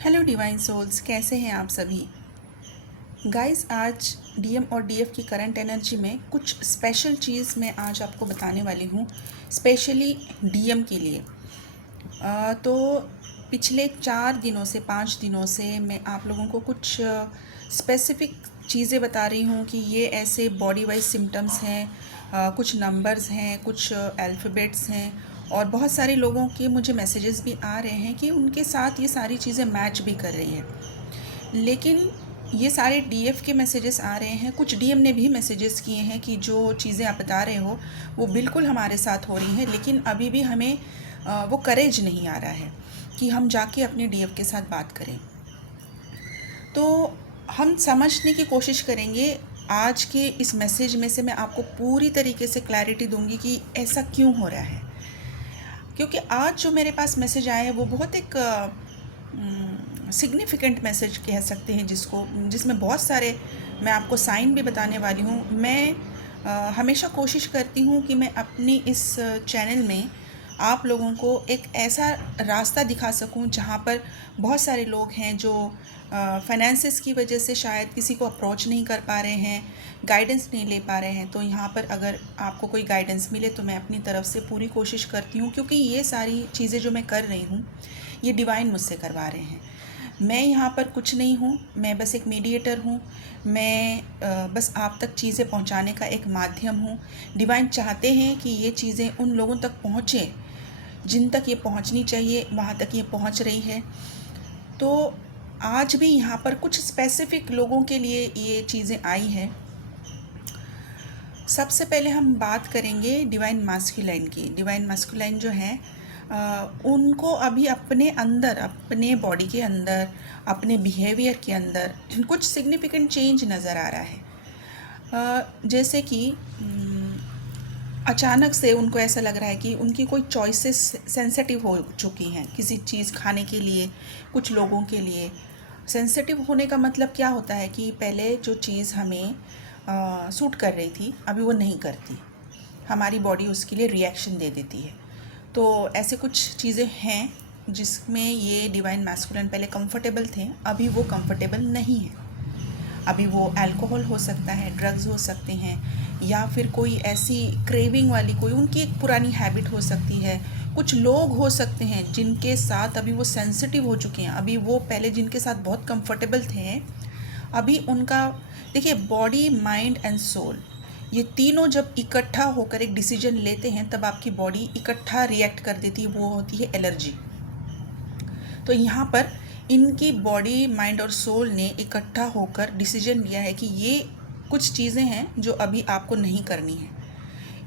Hello divine souls, कैसे हैं आप सभी। गाइस, आज डीएम और डीएफ की करंट एनर्जी में कुछ स्पेशल चीज़ मैं आज आपको बताने वाली हूँ, स्पेशली डीएम के लिए। तो पिछले 4 दिनों से 5 दिनों से मैं आप लोगों को कुछ स्पेसिफिक चीज़ें बता रही हूँ कि ये ऐसे बॉडी वाइज सिम्टम्स हैं, कुछ नंबर्स हैं, कुछ अल्फ़ाबेट्स हैं, और बहुत सारे लोगों के मुझे मैसेजेस भी आ रहे हैं कि उनके साथ ये सारी चीज़ें मैच भी कर रही हैं। लेकिन ये सारे डीएफ के मैसेजेस आ रहे हैं, कुछ डीएम ने भी मैसेजेस किए हैं कि जो चीज़ें आप बता रहे हो वो बिल्कुल हमारे साथ हो रही हैं, लेकिन अभी भी हमें वो करेज नहीं आ रहा है कि हम जाके अपने डीएफ के साथ बात करें। तो हम समझने की कोशिश करेंगे। आज के इस मैसेज में से मैं आपको पूरी तरीके से क्लैरिटी दूंगी कि ऐसा क्यों हो रहा है, क्योंकि आज जो मेरे पास मैसेज आया है वो बहुत एक सिग्निफिकेंट मैसेज कह सकते हैं जिसको, जिसमें बहुत सारे मैं आपको साइन भी बताने वाली हूँ। मैं हमेशा कोशिश करती हूँ कि मैं अपनी इस चैनल में आप लोगों को एक ऐसा रास्ता दिखा सकूं जहां पर बहुत सारे लोग हैं जो फाइनेंसेस की वजह से शायद किसी को अप्रोच नहीं कर पा रहे हैं, गाइडेंस नहीं ले पा रहे हैं। तो यहाँ पर अगर आपको कोई गाइडेंस मिले तो मैं अपनी तरफ से पूरी कोशिश करती हूँ, क्योंकि ये सारी चीज़ें जो मैं कर रही हूँ ये डिवाइन मुझसे करवा रहे हैं। मैं यहाँ पर कुछ नहीं हूँ, मैं बस एक मीडिएटर हूँ। मैं बस आप तक चीज़ें पहुँचाने का एक माध्यम हूँ। डिवाइन चाहते हैं कि ये चीज़ें उन लोगों तक पहुँचें जिन तक ये पहुँचनी चाहिए, वहाँ तक ये पहुँच रही है। तो आज भी यहाँ पर कुछ स्पेसिफिक लोगों के लिए ये चीज़ें आई हैं। सबसे पहले हम बात करेंगे डिवाइन मास्कुलाइन की। डिवाइन मास्कुलाइन जो है उनको अभी अपने अंदर, अपने बॉडी के अंदर, अपने बिहेवियर के अंदर कुछ सिग्निफिकेंट चेंज नज़र आ रहा है। जैसे कि अचानक से उनको ऐसा लग रहा है कि उनकी कोई चॉइसेस सेंसिटिव हो चुकी हैं किसी चीज़ खाने के लिए। कुछ लोगों के लिए सेंसिटिव होने का मतलब क्या होता है कि पहले जो चीज़ हमें सूट कर रही थी अभी वो नहीं करती, हमारी बॉडी उसके लिए रिएक्शन दे देती है। तो ऐसे कुछ चीज़ें हैं जिसमें ये डिवाइन मैस्कुलिन पहले कंफर्टेबल थे, अभी वो कंफर्टेबल नहीं है। अभी वो अल्कोहल हो सकता है, ड्रग्स हो सकते हैं, या फिर कोई ऐसी क्रेविंग वाली कोई उनकी एक पुरानी हैबिट हो सकती है। कुछ लोग हो सकते हैं जिनके साथ अभी वो सेंसिटिव हो चुके हैं। अभी वो पहले जिनके साथ बहुत कंफर्टेबल थे, अभी उनका, देखिए, बॉडी, माइंड एंड सोल, ये तीनों जब इकट्ठा होकर एक डिसीजन लेते हैं तब आपकी बॉडी इकट्ठा रिएक्ट कर देती है, वो होती है एलर्जी। तो यहाँ पर इनकी बॉडी, माइंड और सोल ने इकट्ठा होकर डिसीजन लिया है कि ये कुछ चीज़ें हैं जो अभी आपको नहीं करनी है।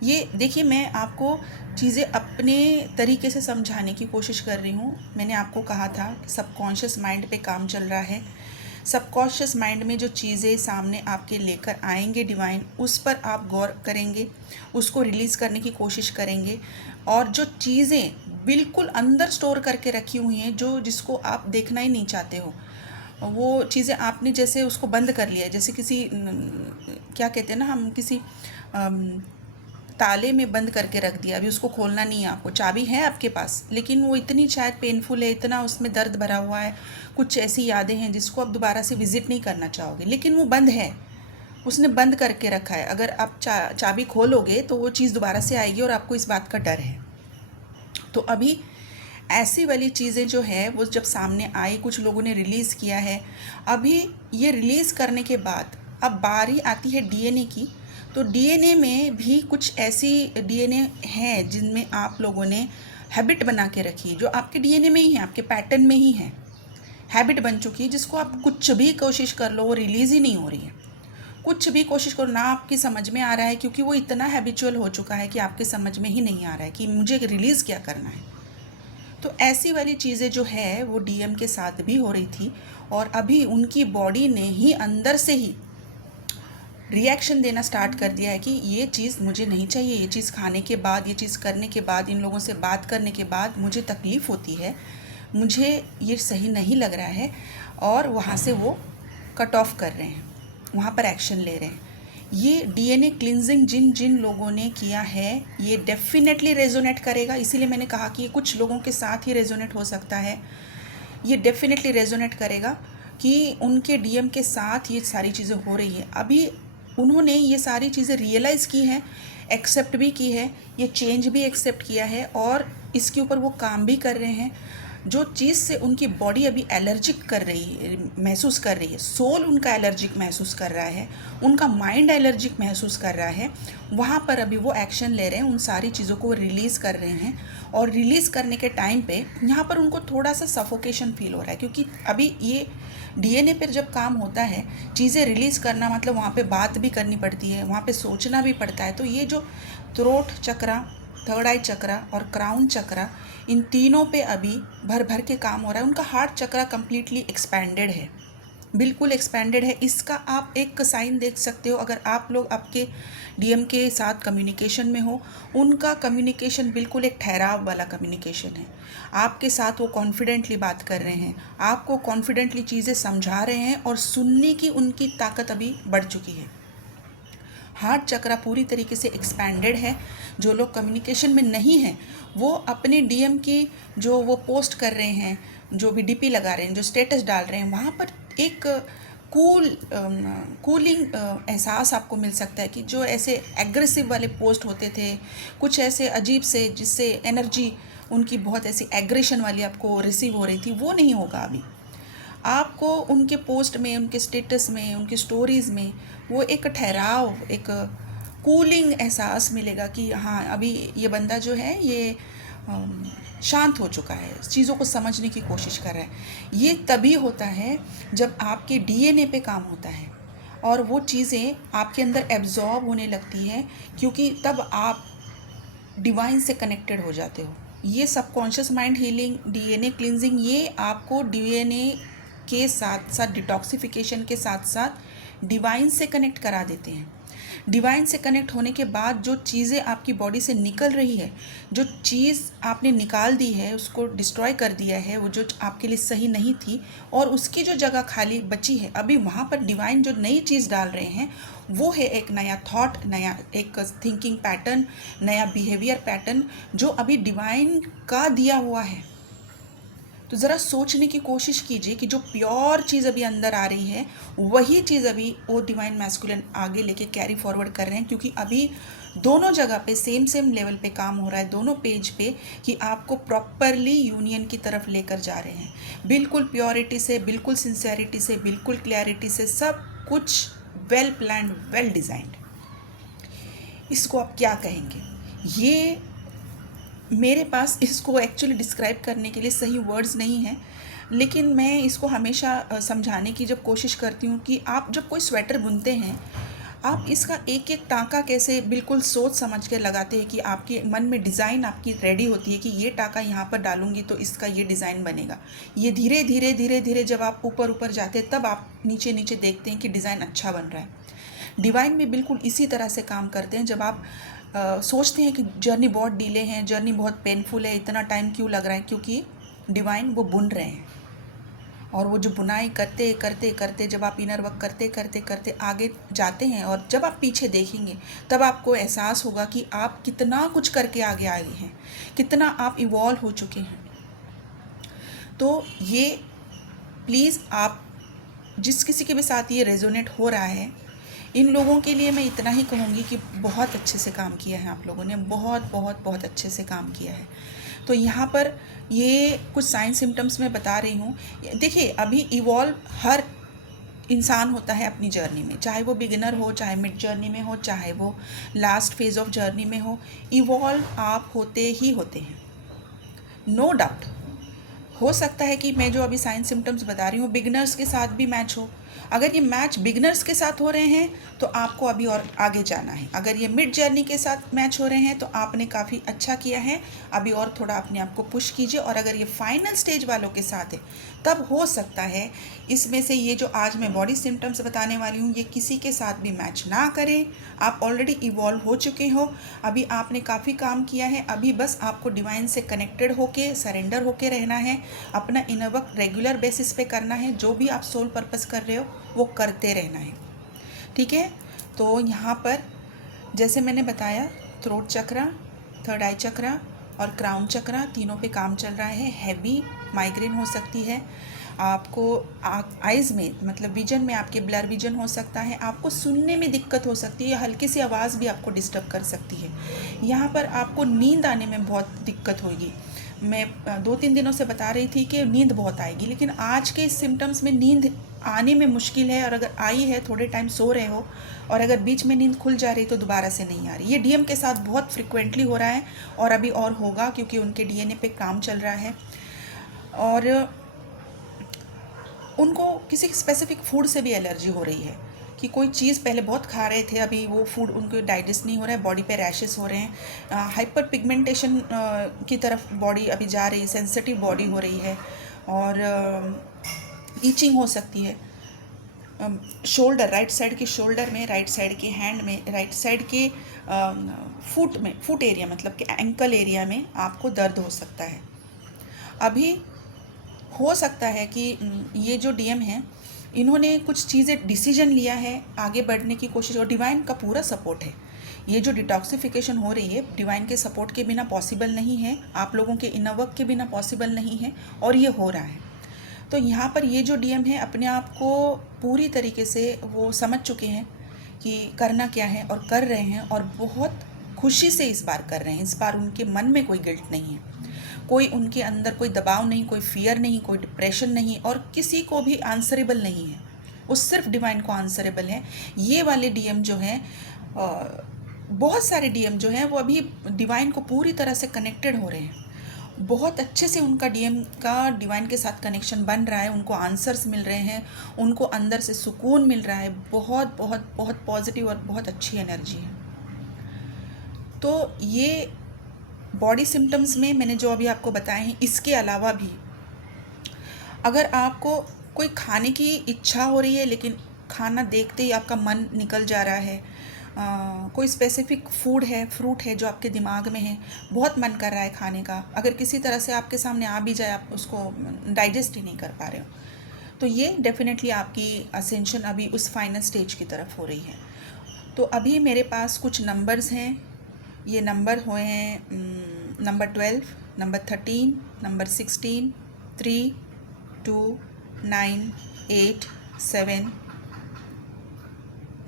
ये देखिए, मैं आपको चीज़ें अपने तरीके से समझाने की कोशिश कर रही हूँ। मैंने आपको कहा था सबकॉन्शियस माइंड पे काम चल रहा है। सबकॉन्शियस माइंड में जो चीज़ें सामने आपके लेकर आएंगे डिवाइन, उस पर आप गौर करेंगे, उसको रिलीज़ करने की कोशिश करेंगे। और जो चीज़ें बिल्कुल अंदर स्टोर करके रखी हुई हैं, जो जिसको आप देखना ही नहीं चाहते हो, वो चीज़ें आपने जैसे उसको बंद कर लिया है, जैसे किसी क्या कहते हैं ना, हम किसी ताले में बंद करके रख दिया, अभी उसको खोलना नहीं है आपको। चाबी है आपके पास, लेकिन वो इतनी शायद पेनफुल है, इतना उसमें दर्द भरा हुआ है, कुछ ऐसी यादें हैं जिसको आप दोबारा से विज़िट नहीं करना चाहोगे, लेकिन वो बंद है, उसने बंद करके रखा है। अगर आप चाबी खोलोगे तो वो चीज़ दोबारा से आएगी और आपको इस बात का डर है। तो अभी ऐसी वाली चीज़ें जो है वो जब सामने आई, कुछ लोगों ने रिलीज़ किया है। अभी ये रिलीज़ करने के बाद अब बारी आती है डीएनए की। तो डीएनए में भी कुछ ऐसी डीएनए हैं जिनमें आप लोगों ने हैबिट बना के रखी है, जो आपके डीएनए में ही है, आपके पैटर्न में ही है, हैबिट बन चुकी है, जिसको आप कुछ भी कोशिश कर लो वो रिलीज़ ही नहीं हो रही है। कुछ भी कोशिश करो ना, आपकी समझ में आ रहा है, क्योंकि वो इतना हैबिचुअल हो चुका है कि आपके समझ में ही नहीं आ रहा है कि मुझे रिलीज़ क्या करना है। तो ऐसी वाली चीज़ें जो है वो डीएम के साथ भी हो रही थी, और अभी उनकी बॉडी ने ही अंदर से ही रिएक्शन देना स्टार्ट कर दिया है कि ये चीज़ मुझे नहीं चाहिए, ये चीज़ खाने के बाद, ये चीज़ करने के बाद, इन लोगों से बात करने के बाद मुझे तकलीफ़ होती है, मुझे ये सही नहीं लग रहा है। और वहाँ से वो कट ऑफ कर रहे हैं, वहाँ पर एक्शन ले रहे हैं। ये डीएनए क्लिनजिंग जिन जिन लोगों ने किया है, ये डेफिनेटली रेजोनेट करेगा। इसीलिए मैंने कहा कि ये कुछ लोगों के साथ ही रेजोनेट हो सकता है। ये डेफिनेटली रेजोनेट करेगा कि उनके डीएम के साथ ये सारी चीज़ें हो रही है। अभी उन्होंने ये सारी चीज़ें रियलाइज़ की हैं, एक्सेप्ट भी की है, ये चेंज भी एक्सेप्ट किया है और इसके ऊपर वो काम भी कर रहे हैं। जो चीज़ से उनकी बॉडी अभी एलर्जिक कर रही है, महसूस कर रही है, सोल उनका एलर्जिक महसूस कर रहा है, उनका माइंड एलर्जिक महसूस कर रहा है, वहाँ पर अभी वो एक्शन ले रहे हैं, उन सारी चीज़ों को रिलीज़ कर रहे हैं। और रिलीज़ करने के टाइम पे यहाँ पर उनको थोड़ा सा सफोकेशन फील हो रहा है, क्योंकि अभी ये डीएनए पर जब काम होता है, चीज़ें रिलीज़ करना मतलब वहाँ पे बात भी करनी पड़ती है, वहाँ पे सोचना भी पड़ता है। तो ये जो थ्रोट चक्रा, थर्ड आई चक्रा और क्राउन चक्रा, इन तीनों पे अभी भर भर के काम हो रहा है। उनका हार्ट चक्रा कम्प्लीटली एक्सपैंडेड है, बिल्कुल एक्सपैंडेड है। इसका आप एक साइन देख सकते हो, अगर आप लोग आपके डीएम के साथ कम्युनिकेशन में हो, उनका कम्युनिकेशन बिल्कुल एक ठहराव वाला कम्युनिकेशन है। आपके साथ वो कॉन्फिडेंटली बात कर रहे हैं, आपको कॉन्फिडेंटली चीज़ें समझा रहे हैं और सुनने की उनकी ताकत अभी बढ़ चुकी है। हार्ट चक्रा पूरी तरीके से एक्सपैंडेड है। जो लोग कम्युनिकेशन में नहीं हैं, वो अपने डीएम की जो वो पोस्ट कर रहे हैं, जो भी डीपी लगा रहे हैं, जो स्टेटस डाल रहे हैं, वहाँ पर एक कूलिंग एहसास आपको मिल सकता है कि जो ऐसे एग्रेसिव वाले पोस्ट होते थे, कुछ ऐसे अजीब से जिससे एनर्जी उनकी बहुत ऐसी एग्रेशन वाली आपको रिसीव हो रही थी, वो नहीं होगा अभी। आपको उनके पोस्ट में, उनके स्टेटस में, उनकी स्टोरीज़ में वो एक ठहराव, एक कूलिंग एहसास मिलेगा कि हाँ, अभी ये बंदा जो है ये शांत हो चुका है, चीज़ों को समझने की कोशिश कर रहा है। ये तभी होता है जब आपके डीएनए पे काम होता है और वो चीज़ें आपके अंदर एब्जॉर्ब होने लगती हैं, क्योंकि तब आप डिवाइन से कनेक्टेड हो जाते हो। ये subconscious mind healing, DNA cleansing, ये आपको डीएनए के साथ साथ डिटॉक्सिफिकेशन के साथ साथ डिवाइन से कनेक्ट करा देते हैं। डिवाइन से कनेक्ट होने के बाद जो चीज़ें आपकी बॉडी से निकल रही है, जो चीज़ आपने निकाल दी है, उसको डिस्ट्रॉय कर दिया है, वो जो आपके लिए सही नहीं थी और उसकी जो जगह खाली बची है, अभी वहाँ पर डिवाइन जो नई चीज़ डाल रहे हैं, वो है एक नया थॉट, नया एक थिंकिंग पैटर्न, नया बिहेवियर पैटर्न जो अभी डिवाइन का दिया हुआ है। तो ज़रा सोचने की कोशिश कीजिए कि जो प्योर चीज़ अभी अंदर आ रही है, वही चीज़ अभी वो डिवाइन मैस्कुलिन आगे लेके कैरी फॉरवर्ड कर रहे हैं, क्योंकि अभी दोनों जगह पे सेम लेवल पे काम हो रहा है, दोनों पेज पे, कि आपको प्रॉपरली यूनियन की तरफ लेकर जा रहे हैं, बिल्कुल प्योरिटी से, बिल्कुल सिंसेरिटी से, बिल्कुल क्लैरिटी से, सब कुछ वेल प्लान्ड, वेल डिज़ाइंड। इसको आप क्या कहेंगे? ये मेरे पास इसको एक्चुअली डिस्क्राइब करने के लिए सही वर्ड्स नहीं हैं, लेकिन मैं इसको हमेशा समझाने की जब कोशिश करती हूँ कि आप जब कोई स्वेटर बुनते हैं, आप इसका एक एक टाँका कैसे बिल्कुल सोच समझ के लगाते हैं कि आपके मन में डिज़ाइन आपकी रेडी होती है कि ये टाँका यहाँ पर डालूंगी तो इसका ये डिज़ाइन बनेगा। ये धीरे धीरे धीरे धीरे जब आप ऊपर ऊपर जाते हैं, तब आप नीचे नीचे देखते हैं कि डिज़ाइन अच्छा बन रहा है। डिवाइन में बिल्कुल इसी तरह से काम करते हैं। जब आप सोचते हैं कि जर्नी बहुत डिले है, जर्नी बहुत पेनफुल है, इतना टाइम क्यों लग रहा है, क्योंकि डिवाइन वो बुन रहे हैं। और वो जो बुनाई करते करते करते, जब आप इनर वर्क करते करते करते आगे जाते हैं और जब आप पीछे देखेंगे, तब आपको एहसास होगा कि आप कितना कुछ करके आगे आए हैं, कितना आप इवॉल्व हो चुके हैं। तो ये प्लीज़ आप जिस किसी के भी साथ ये रेजोनेट हो रहा है, इन लोगों के लिए मैं इतना ही कहूँगी कि बहुत अच्छे से काम किया है आप लोगों ने, बहुत बहुत बहुत अच्छे से काम किया है। तो यहाँ पर ये कुछ साइन सिम्टम्स मैं बता रही हूँ। देखिए, अभी इवॉल्व हर इंसान होता है अपनी जर्नी में, चाहे वो बिगिनर हो, चाहे मिड जर्नी में हो, चाहे वो लास्ट फेज ऑफ जर्नी में हो, इवॉल्व आप होते ही होते हैं, नो डाउट। हो सकता है कि मैं जो अभी साइन सिम्टम्स बता रही हूँ बिगिनर्स के साथ भी मैच हो। अगर ये मैच बिगिनर्स के साथ हो रहे हैं तो आपको अभी और आगे जाना है। अगर ये मिड जर्नी के साथ मैच हो रहे हैं तो आपने काफ़ी अच्छा किया है, अभी और थोड़ा अपने आप को पुश कीजिए। और अगर ये फाइनल स्टेज वालों के साथ है, तब हो सकता है इसमें से ये जो आज मैं बॉडी सिम्टम्स बताने वाली हूँ, ये किसी के साथ भी मैच ना करें। आप ऑलरेडी इवॉल्व हो चुके हो, अभी आपने काफ़ी काम किया है, अभी बस आपको डिवाइन से कनेक्टेड होके, सरेंडर होके रहना है, अपना इनर वर्क रेगुलर बेसिस पे करना है, जो भी आप सोल पर्पस कर रहे हो वो करते रहना है, ठीक है। तो यहाँ पर जैसे मैंने बताया, थ्रोट चक्रा, थर्ड आई चक्रा और क्राउन चक्रा, तीनों पे काम चल रहा है। हैवी माइग्रेन हो सकती है, आपको आइज़ में मतलब विजन में आपके ब्लर विजन हो सकता है, आपको सुनने में दिक्कत हो सकती है, हल्की सी आवाज़ भी आपको डिस्टर्ब कर सकती है। यहाँ पर आपको नींद आने में बहुत दिक्कत होगी। मैं 2-3 दिनों से बता रही थी कि नींद बहुत आएगी, लेकिन आज के इस सिम्टम्स में नींद आने में मुश्किल है, और अगर आई है थोड़े टाइम सो रहे हो और अगर बीच में नींद खुल जा रही तो दोबारा से नहीं आ रही। ये डीएम के साथ बहुत फ्रिक्वेंटली हो रहा है और अभी और होगा, क्योंकि उनके डीएनए पे काम चल रहा है। और उनको किसी स्पेसिफिक फूड से भी एलर्जी हो रही है कि कोई चीज़ पहले बहुत खा रहे थे, अभी वो फूड उनको डाइजेस्ट नहीं हो रहा है, बॉडी पे रैशेस हो रहे हैं, हाइपर पिगमेंटेशन की तरफ बॉडी अभी जा रही है, सेंसिटिव बॉडी हो रही है, और ईचिंग हो सकती है। शोल्डर, राइट साइड के शोल्डर में, राइट साइड के हैंड में, राइट साइड के फुट में, फुट एरिया मतलब कि एंकल एरिया में आपको दर्द हो सकता है। अभी हो सकता है कि ये जो डीएम हैं इन्होंने कुछ चीज़ें डिसीजन लिया है, आगे बढ़ने की कोशिश, और डिवाइन का पूरा सपोर्ट है। ये जो डिटॉक्सिफिकेशन हो रही है डिवाइन के सपोर्ट के बिना पॉसिबल नहीं है, आप लोगों के इनर वर्क के बिना पॉसिबल नहीं है, और ये हो रहा है। तो यहाँ पर ये जो डीएम है अपने आप को पूरी तरीके से वो समझ चुके हैं कि करना क्या है, और कर रहे हैं, और बहुत खुशी से इस बार कर रहे हैं। इस बार उनके मन में कोई गिल्ट नहीं है, कोई उनके अंदर कोई दबाव नहीं, कोई फियर नहीं, कोई डिप्रेशन नहीं, और किसी को भी आंसरेबल नहीं है, वो सिर्फ डिवाइन को आंसरेबल है। ये वाले डीएम जो हैं, बहुत सारे डीएम जो हैं वो अभी डिवाइन को पूरी तरह से कनेक्टेड हो रहे हैं, बहुत अच्छे से उनका डीएम का डिवाइन के साथ कनेक्शन बन रहा है, उनको आंसर्स मिल रहे हैं, उनको अंदर से सुकून मिल रहा है, बहुत बहुत बहुत पॉजिटिव और बहुत अच्छी एनर्जी है। तो ये बॉडी सिम्टम्स में मैंने जो अभी आपको बताए हैं, इसके अलावा भी अगर आपको कोई खाने की इच्छा हो रही है लेकिन खाना देखते ही आपका मन निकल जा रहा है, कोई स्पेसिफिक फूड है, फ्रूट है जो आपके दिमाग में है, बहुत मन कर रहा है खाने का, अगर किसी तरह से आपके सामने आ भी जाए आप उसको डाइजेस्ट ही नहीं कर पा रहे हो, तो ये डेफिनेटली आपकी असेंशन अभी उस फाइनल स्टेज की तरफ हो रही है। तो अभी मेरे पास कुछ नंबर्स हैं, ये नंबर हुए हैं नंबर 12, नंबर 13, नंबर 16, 3, 2, 9, 8, 7,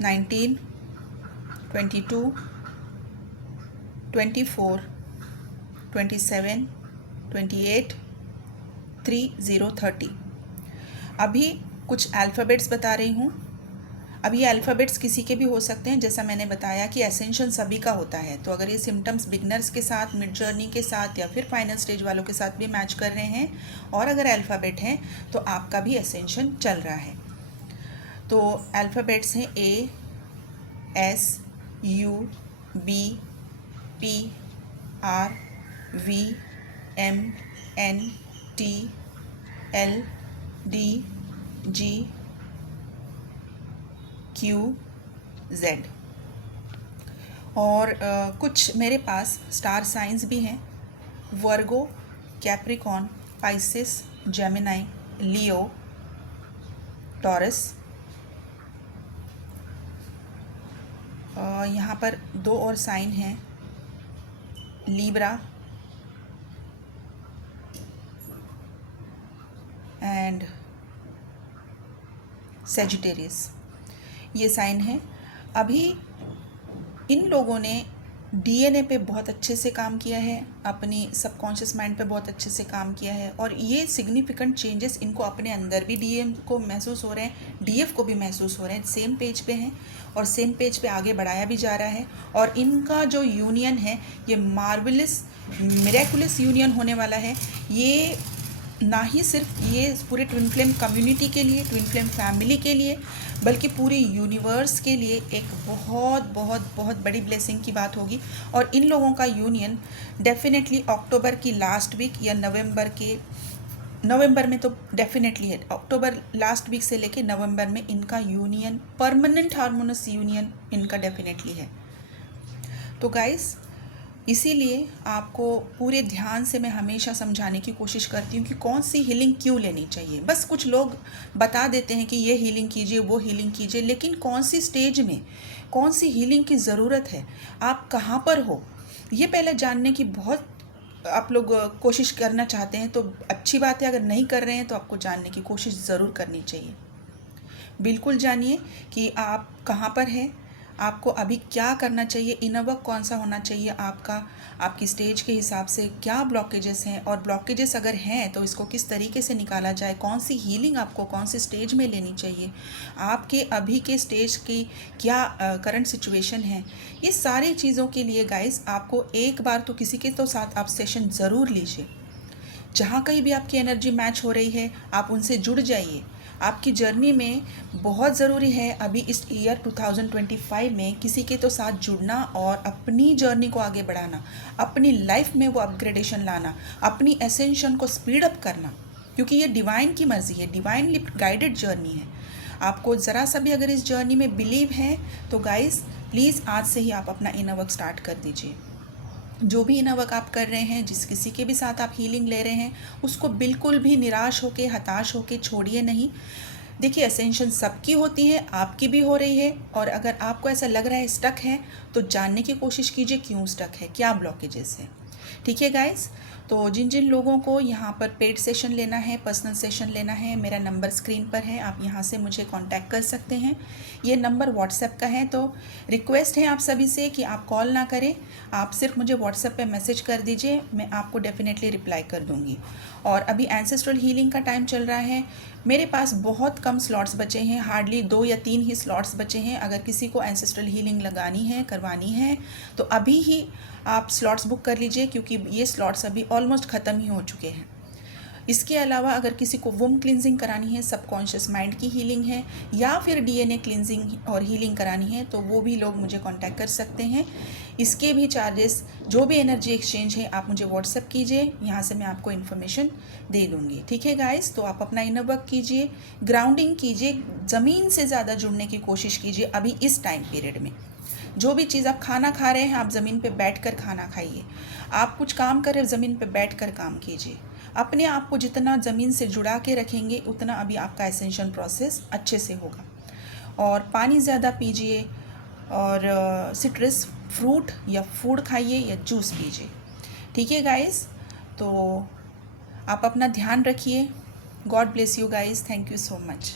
19, 22, 24, 27, 28, 30, 30। अभी कुछ अल्फ़ाबेट्स बता रही हूँ। अभी ये अल्फ़ाबेट्स किसी के भी हो सकते हैं, जैसा मैंने बताया कि एसेंशन सभी का होता है। तो अगर ये सिम्टम्स बिगनर्स के साथ, मिड जर्नी के साथ, या फिर फाइनल स्टेज वालों के साथ भी मैच कर रहे हैं, और अगर अल्फ़ाबेट हैं तो आपका भी एसेंशन चल रहा है। तो अल्फ़ाबेट्स हैं A, S, U, B, P, R, V, M, N, T, L, D, G, Q, Z। और कुछ मेरे पास स्टार साइंस भी हैं, वर्गो, कैप्रिकॉन, पाइसिस, जेमिनाई, लियो, टॉरस। यहाँ पर 2 और साइन हैं, लीब्रा एंड सेजिटेरियस, ये साइन है। अभी इन लोगों ने डीएनए पे बहुत अच्छे से काम किया है, अपनी सबकॉन्शियस माइंड पे बहुत अच्छे से काम किया है, और ये सिग्निफिकेंट चेंजेस इनको अपने अंदर भी डीएम को महसूस हो रहे हैं, डीएफ को भी महसूस हो रहे हैं, सेम पेज पे हैं और सेम पेज पे आगे बढ़ाया भी जा रहा है। और इनका जो यूनियन है ये मार्वलस मिरेकुलस यूनियन होने वाला है। ये ना ही सिर्फ ये पूरे ट्विन फ्लेम कम्युनिटी के लिए, ट्विन फ्लेम फैमिली के लिए, बल्कि पूरे यूनिवर्स के लिए एक बहुत बहुत बहुत बड़ी ब्लेसिंग की बात होगी। और इन लोगों का यूनियन डेफिनेटली अक्टूबर की लास्ट वीक या नवंबर में तो डेफिनेटली है, अक्टूबर लास्ट वीक से लेके नवंबर में इनका यूनियन, परमानेंट हार्मोनस यूनियन इनका डेफिनेटली है। तो गाइस, इसीलिए आपको पूरे ध्यान से मैं हमेशा समझाने की कोशिश करती हूँ कि कौन सी हीलिंग क्यों लेनी चाहिए। बस कुछ लोग बता देते हैं कि ये हीलिंग कीजिए, वो हीलिंग कीजिए, लेकिन कौन सी स्टेज में कौन सी हीलिंग की ज़रूरत है, आप कहाँ पर हो, ये पहले जानने की बहुत आप लोग कोशिश करना चाहते हैं तो अच्छी बात है, अगर नहीं कर रहे हैं तो आपको जानने की कोशिश ज़रूर करनी चाहिए। बिल्कुल जानिए कि आप कहाँ पर हैं, आपको अभी क्या करना चाहिए, इनर वर्क कौन सा होना चाहिए आपका, आपकी स्टेज के हिसाब से क्या ब्लॉकेजेस हैं, और ब्लॉकेजेस अगर हैं तो इसको किस तरीके से निकाला जाए, कौन सी हीलिंग आपको कौन सी स्टेज में लेनी चाहिए, आपके अभी के स्टेज की क्या करंट सिचुएशन है। ये सारी चीज़ों के लिए गाइस आपको एक बार तो किसी के तो साथ आप सेशन ज़रूर लीजिए। जहाँ कहीं भी आपकी एनर्जी मैच हो रही है आप उनसे जुड़ जाइए। आपकी जर्नी में बहुत ज़रूरी है अभी इस ईयर 2025 में किसी के तो साथ जुड़ना और अपनी जर्नी को आगे बढ़ाना, अपनी लाइफ में वो अपग्रेडेशन लाना, अपनी एसेंशन को स्पीड अप करना, क्योंकि ये डिवाइन की मर्ज़ी है, डिवाइनली गाइडेड जर्नी है। आपको ज़रा सा भी अगर इस जर्नी में बिलीव है तो गाइस प्लीज़ आज से ही आप अपना इनर वर्क स्टार्ट कर दीजिए। जो भी इनर वर्क आप कर रहे हैं, जिस किसी के भी साथ आप हीलिंग ले रहे हैं, उसको बिल्कुल भी निराश होके हताश होके छोड़िए नहीं। देखिए असेंशन सबकी होती है, आपकी भी हो रही है, और अगर आपको ऐसा लग रहा है स्टक है तो जानने की कोशिश कीजिए क्यों स्टक है, क्या ब्लॉकेजेस है। ठीक है गाइस, तो जिन जिन लोगों को यहाँ पर पेड सेशन लेना है, पर्सनल सेशन लेना है, मेरा नंबर स्क्रीन पर है, आप यहाँ से मुझे कांटेक्ट कर सकते हैं। ये नंबर व्हाट्सएप का है, तो रिक्वेस्ट है आप सभी से कि आप कॉल ना करें, आप सिर्फ मुझे व्हाट्सएप पे मैसेज कर दीजिए, मैं आपको डेफिनेटली रिप्लाई कर दूँगी। और अभी एंसेस्ट्रल हीलिंग का टाइम चल रहा है, मेरे पास बहुत कम स्लॉट्स बचे हैं, हार्डली 2 या 3 ही स्लॉट्स बचे हैं। अगर किसी को एंसेस्ट्रल हीलिंग लगानी है, करवानी है, तो अभी ही आप स्लॉट्स बुक कर लीजिए, क्योंकि ये स्लॉट्स अभी ऑलमोस्ट ख़त्म ही हो चुके हैं। इसके अलावा अगर किसी को वुम क्लिनजिंग करानी है, सबकॉन्शियस माइंड की हीलिंग है, या फिर डीएनए क्लिनजिंग और हीलिंग करानी है, तो वो भी लोग मुझे कांटेक्ट कर सकते हैं। इसके भी चार्जेस, जो भी एनर्जी एक्सचेंज है, आप मुझे व्हाट्सएप कीजिए, यहाँ से मैं आपको इन्फॉर्मेशन दे दूँगी। ठीक है गाइस, तो आप अपना इनर वर्क कीजिए, ग्राउंडिंग कीजिए, ज़मीन से ज़्यादा जुड़ने की कोशिश कीजिए अभी इस टाइम पीरियड में। जो भी चीज़ आप खाना खा रहे हैं, आप ज़मीन पे बैठकर खाना खाइए। आप कुछ काम कर रहे हो, ज़मीन पे बैठकर काम कीजिए। अपने आप को जितना ज़मीन से जुड़ा के रखेंगे उतना अभी आपका एसेंशन प्रोसेस अच्छे से होगा। और पानी ज़्यादा पीजिए, और सिट्रस फ्रूट या फूड खाइए या जूस पीजिए। ठीक है गाइस, तो आप अपना ध्यान रखिए। God bless you guys, thank you so much.